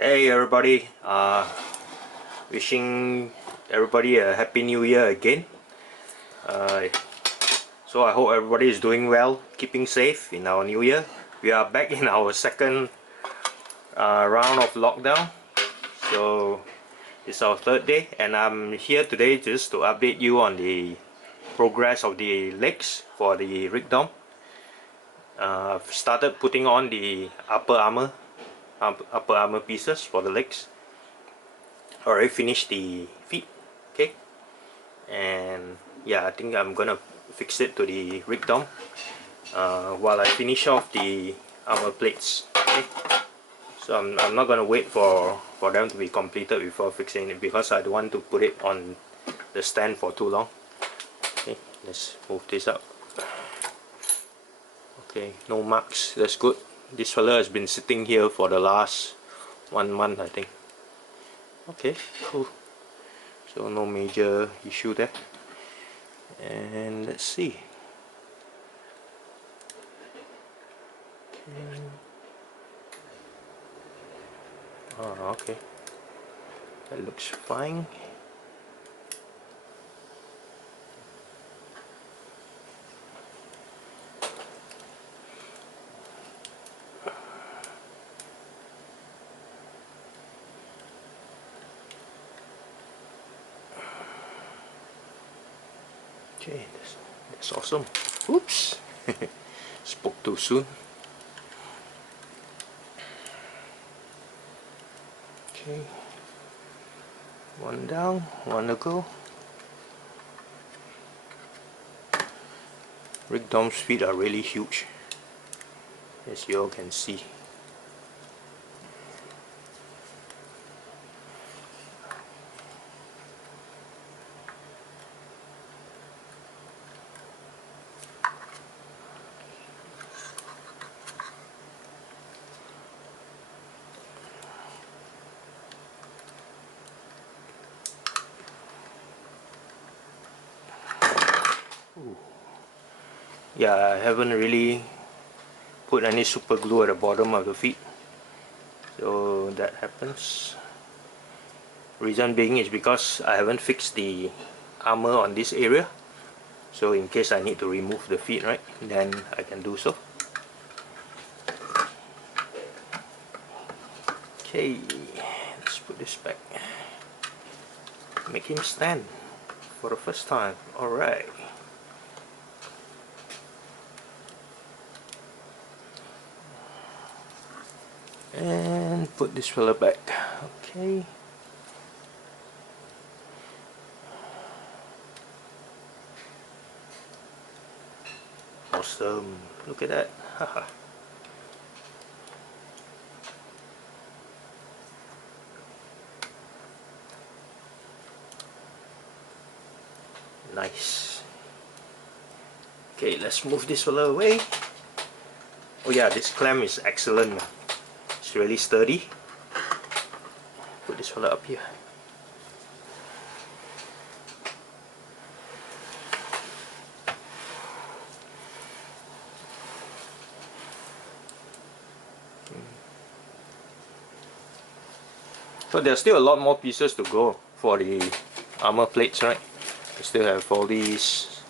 Hey everybody, wishing everybody a happy new year again. So I hope everybody is doing well, keeping safe in our new year. We are back in our second round of lockdown. So it's our third day and I'm here today just to update you on the progress of the legs for the rig dome. I've started putting on the upper armor pieces for the legs. Already finished the feet, okay, and yeah, I think I'm gonna fix it to the rig dome while I finish off the armor plates, okay. So I'm not gonna wait for them to be completed before fixing it, because I don't want to put it on the stand for too long. Okay, let's move this up. Okay, no marks, that's good. This fella has been sitting here for the last 1 month, I think. Okay, cool. So no major issue there. And let's see. Oh, okay. That looks fine. Okay, that's awesome. Oops. Spoke too soon. Okay. One down, one to go. Rig dome's feet are really huge, as you all can see. Ooh. Yeah, I haven't really put any super glue at the bottom of the feet, so that happens. Reason being is because I haven't fixed the armor on this area, so in case I need to remove the feet, right, then I can do so. Okay, let's put this back. Make him stand for the first time. Alright. And put this fella back. Okay. Awesome. Look at that. Haha. Nice. Okay, let's move this fella away. Oh yeah, this clamp is excellent. It's really sturdy. Put this fella up here. So there's still a lot more pieces to go for the armor plates, right? We still have all these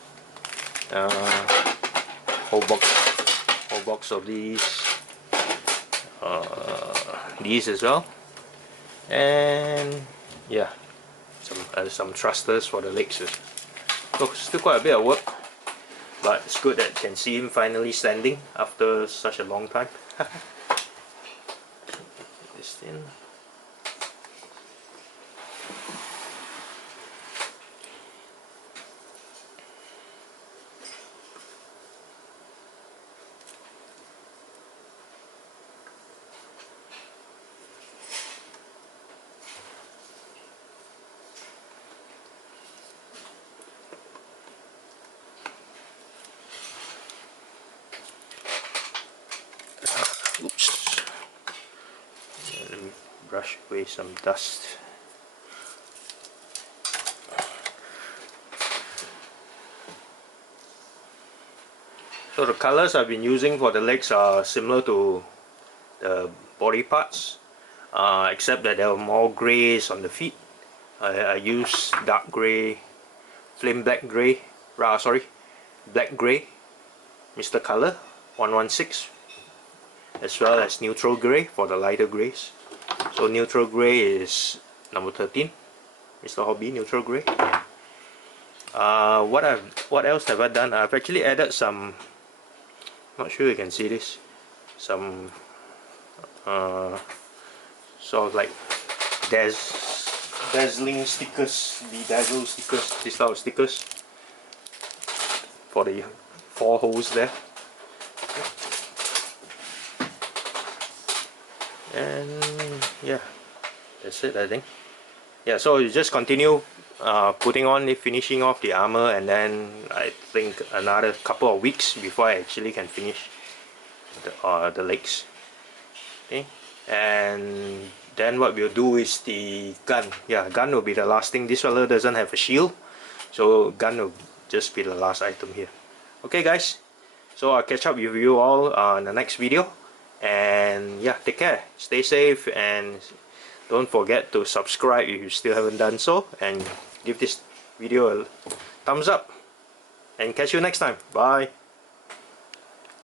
whole box of these as well, and yeah, some thrusters for the legs. So still quite a bit of work, but it's good that you can see him finally standing after such a long time. This thing. Oops. Let me brush away some dust. So the colors I've been using for the legs are similar to the body parts. except that there are more grays on the feet. I use dark gray, flame black gray, black gray, Mr. Color 116, as well as neutral gray for the lighter grays. So neutral gray is number 13, Mr. Hobby neutral gray. What else have I done? I've actually added some, not sure you can see this, some sort of like dazzling stickers, bedazzle stickers, this type of stickers for the 4 holes there. And yeah, that's it, I think. Yeah, so you just continue putting on, finishing off the armor, and then I think another couple of weeks before I actually can finish the legs. Okay, and then what we'll do is the gun. Yeah, gun will be the last thing. This fella doesn't have a shield, so gun will just be the last item here. Okay guys, so I'll catch up with you all in the next video, and yeah, take care, stay safe, and don't forget to subscribe if you still haven't done so, and give this video a thumbs up, and catch you next time. Bye.